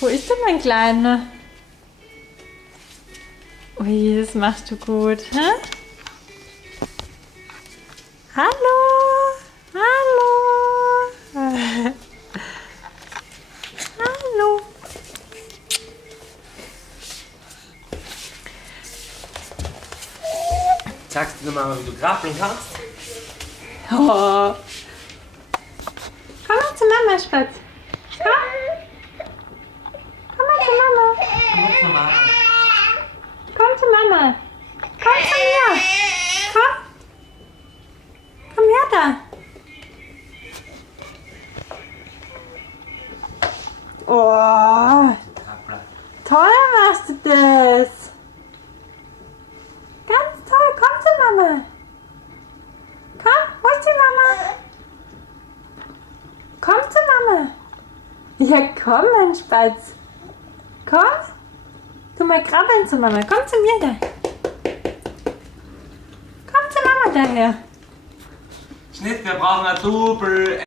Wo ist denn mein Kleiner? Ui, das machst du gut, hä? Hallo? Hallo? Hallo? Sagst du mal, wie du krabbeln kannst? Oh. Komm mal zu Mama, Spatz. Komm. Komm mal zu Mama. Komm zu Mama. Komm zu Mama. Komm zu mir. Komm. Komm her da. Oh, Krabbler. toll machst du das. Ganz toll. Komm zu Mama. Komm, wo ist die Mama? Komm zu Mama. Ja, komm, mein Spatz. Komm. Tu mal krabbeln zu Mama. Komm zu mir da. Komm zu Mama daher. Schnitt, wir brauchen ein Double.